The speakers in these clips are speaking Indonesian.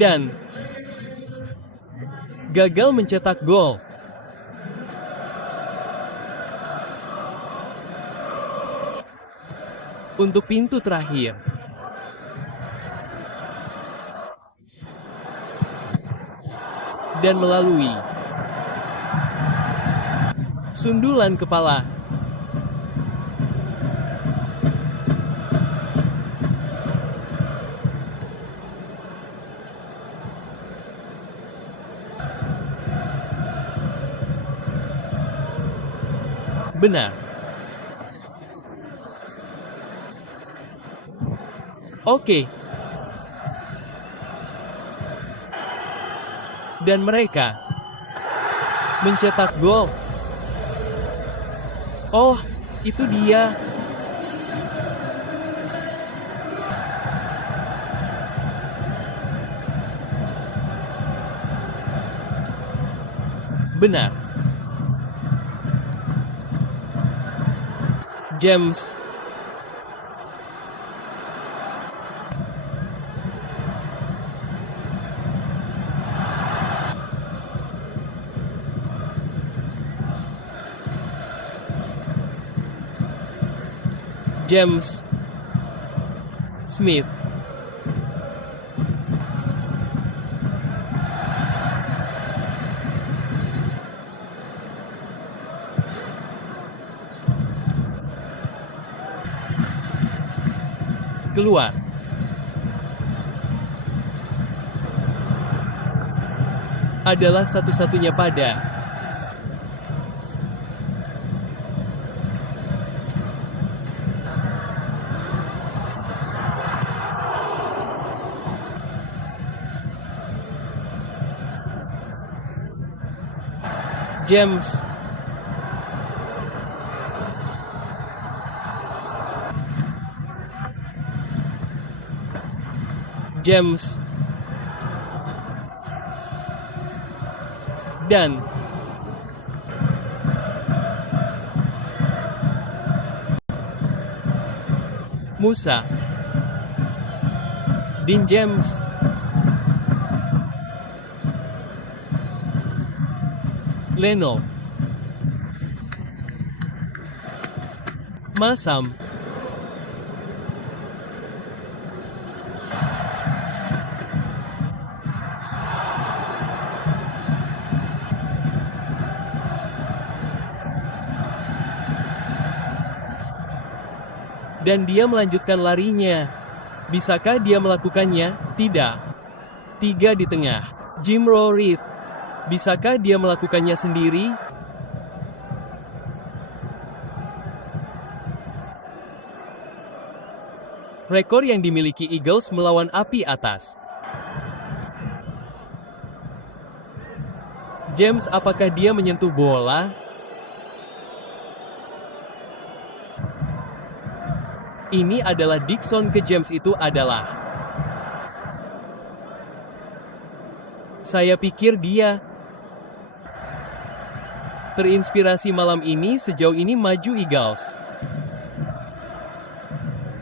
Dan gagal mencetak gol. Untuk pintu terakhir. Dan melalui sundulan kepala. Benar. Oke. Dan mereka mencetak gol. Oh, itu dia. Benar. James. James Smith. Keluar. Adalah satu-satunya pada. James. James. Dan Musa. Dean James. Leno. Masam. Dan dia melanjutkan larinya. Bisakah dia melakukannya? Tidak. 3 di tengah. Jim Rowe. Bisakah dia melakukannya sendiri? Rekor yang dimiliki Eagles melawan api atas. James, apakah dia menyentuh bola? Ini adalah Dixon ke James itu adalah. Saya pikir dia terinspirasi malam ini sejauh ini maju Eagles.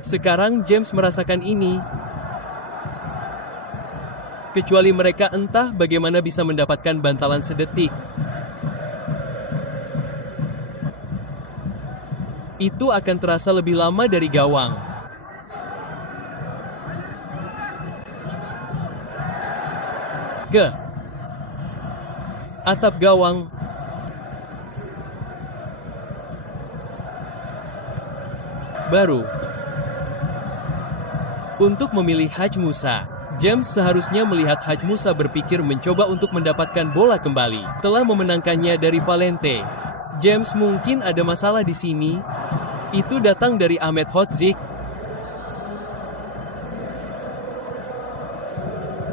Sekarang James merasakan ini. Kecuali mereka entah bagaimana bisa mendapatkan bantalan sedetik. Itu akan terasa lebih lama dari gawang. Ke atap gawang. Baru. Untuk memilih Haj Musa, James seharusnya melihat Haj Musa berpikir mencoba untuk mendapatkan bola kembali. Telah memenangkannya dari Valente. James, mungkin ada masalah di sini. Itu datang dari Ahmed Hodzik.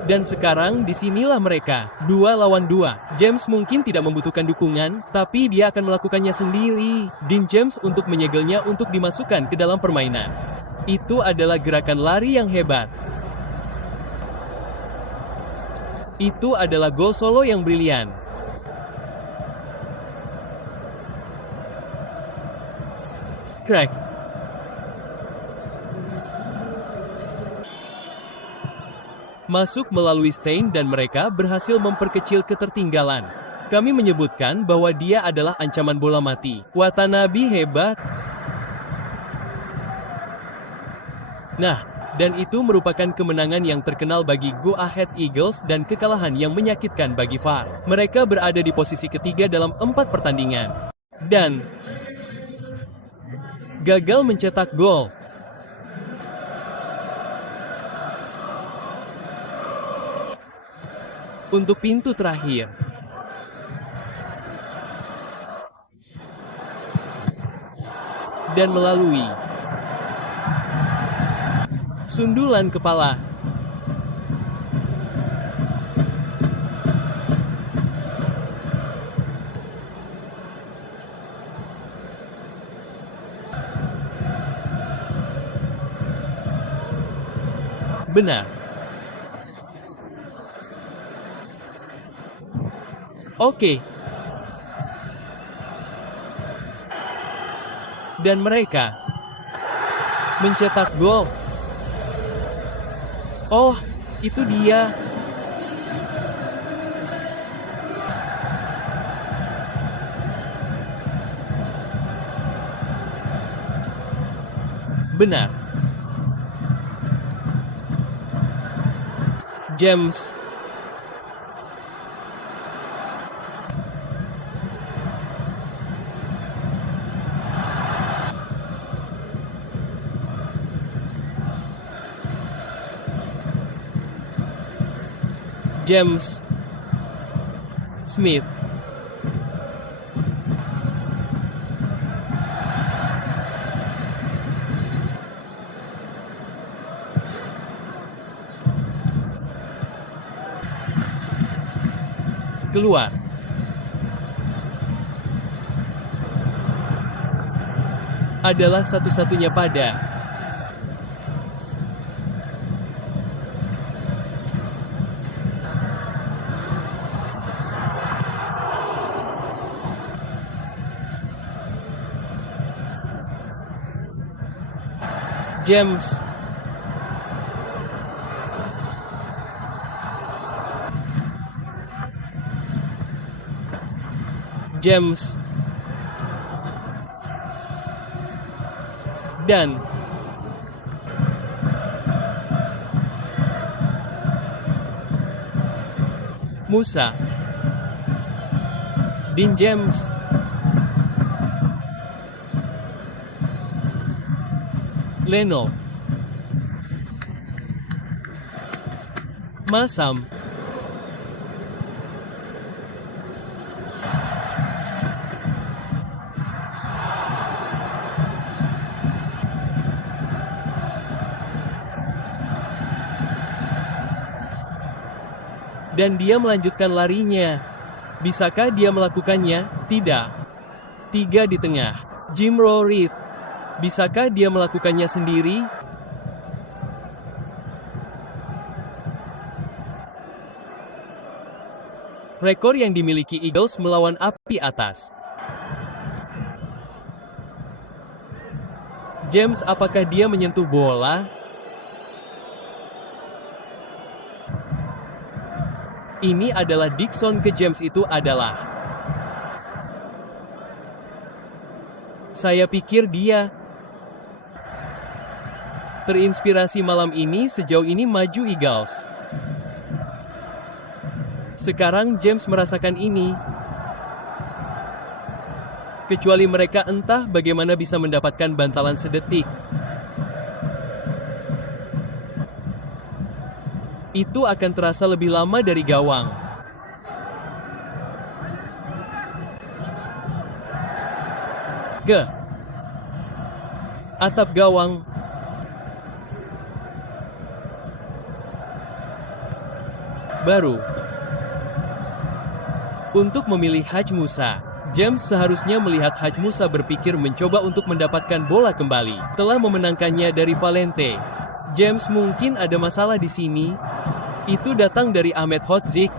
Dan sekarang disinilah mereka, 2 lawan 2. James mungkin tidak membutuhkan dukungan, tapi dia akan melakukannya sendiri. Dean James untuk menyegelnya untuk dimasukkan ke dalam permainan. Itu adalah gerakan lari yang hebat. Itu adalah gol solo yang brilian. Crack. masuk melalui Stein dan mereka berhasil memperkecil ketertinggalan. Kami menyebutkan bahwa dia adalah ancaman bola mati. Watanabe hebat. Nah, dan itu merupakan kemenangan yang terkenal bagi Go Ahead Eagles dan kekalahan yang menyakitkan bagi VAR. Mereka berada di posisi ketiga dalam 4 pertandingan. Dan gagal mencetak gol. Untuk pintu terakhir. Dan melalui sundulan kepala. Benar. Oke. Dan mereka mencetak gol. Oh, itu dia. Benar. James. James Smith. Keluar. Adalah satu-satunya pada. James. James. Dan Musa. Dean James. Leno. Masam. Dan dia melanjutkan larinya. Bisakah dia melakukannya? Tidak. 3 di tengah. Jim Rorit. Bisakah dia melakukannya sendiri? Rekor yang dimiliki Eagles melawan api atas. James, apakah dia menyentuh bola? Ini adalah Dixon ke James itu adalah. Saya pikir dia terinspirasi malam ini sejauh ini maju Eagles. Sekarang James merasakan ini. Kecuali mereka entah bagaimana bisa mendapatkan bantalan sedetik. Itu akan terasa lebih lama dari gawang. Ke atap gawang. Baru. Untuk memilih Haj Musa, James seharusnya melihat Haj Musa berpikir mencoba untuk mendapatkan bola kembali. Telah memenangkannya dari Valente. James, mungkin ada masalah di sini. Itu datang dari Ahmed Hodzik.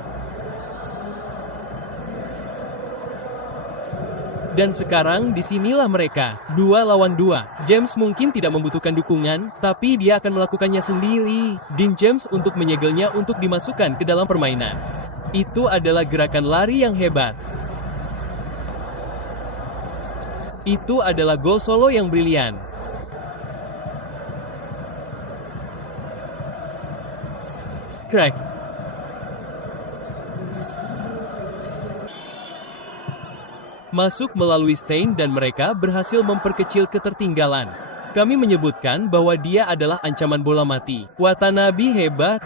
Dan sekarang disinilah mereka, 2 lawan 2. James mungkin tidak membutuhkan dukungan, tapi dia akan melakukannya sendiri. Dean James untuk menyegelnya untuk dimasukkan ke dalam permainan. Itu adalah gerakan lari yang hebat. Itu adalah gol solo yang brilian. Crack. Masuk melalui Stein dan mereka berhasil memperkecil ketertinggalan. Kami menyebutkan bahwa dia adalah ancaman bola mati. Watanabe hebat.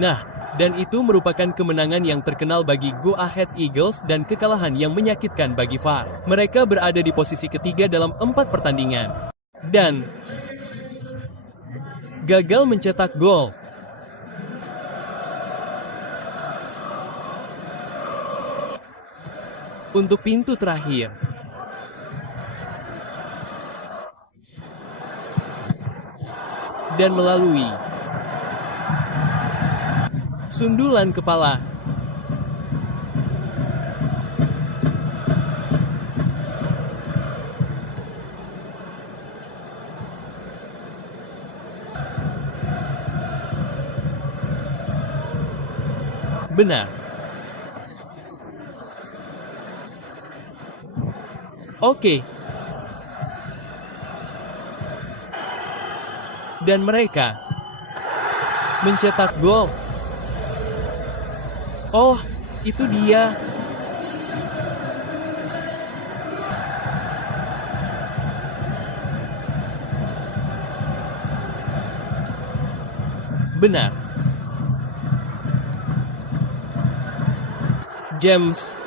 Nah, dan itu merupakan kemenangan yang terkenal bagi Go Ahead Eagles dan kekalahan yang menyakitkan bagi VAR. Mereka berada di posisi ketiga dalam 4 pertandingan. Dan gagal mencetak gol. Untuk pintu terakhir. Dan melalui sundulan kepala. Benar. Oke. Dan mereka mencetak gol. Oh, itu dia. Benar. James.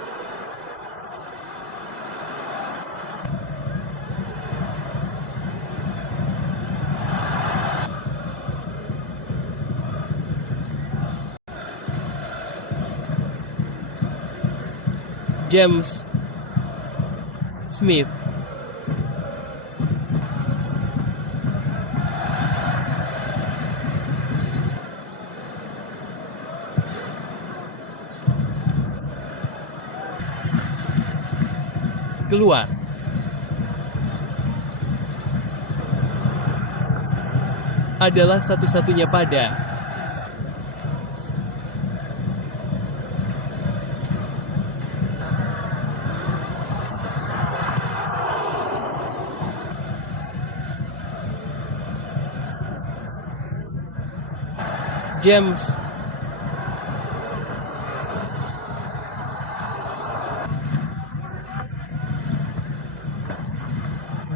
James Smith. Keluar. Adalah satu-satunya pada James.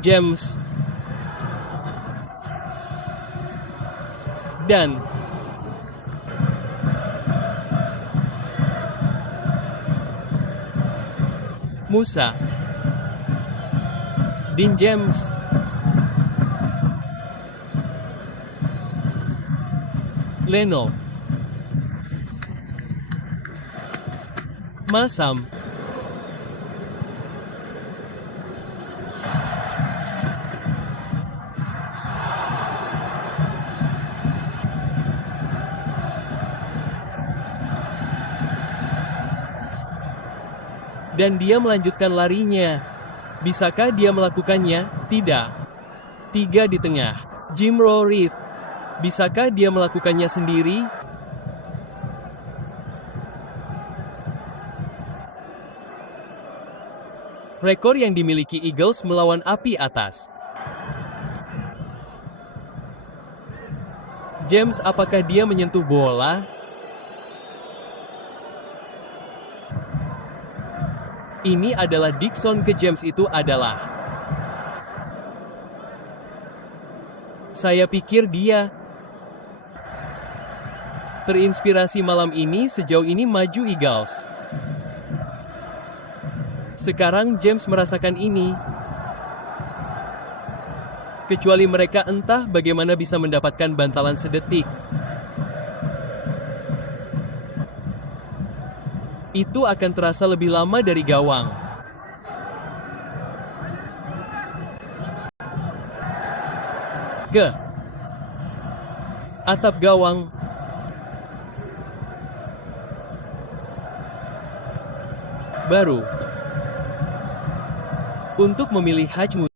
James. Dan Musa. Dean James. Leno. Masam. Dan dia melanjutkan larinya. Bisakah dia melakukannya? Tidak. 3 di tengah. Jim Rorit. Bisakah dia melakukannya sendiri? Rekor yang dimiliki Eagles melawan api atas. James, apakah dia menyentuh bola? Ini adalah Dixon ke James itu adalah. Saya pikir dia terinspirasi malam ini sejauh ini maju Eagles. Sekarang James merasakan ini. Kecuali mereka entah bagaimana bisa mendapatkan bantalan sedetik. Itu akan terasa lebih lama dari gawang. Ke atap gawang. baru. Untuk memilih Hajmu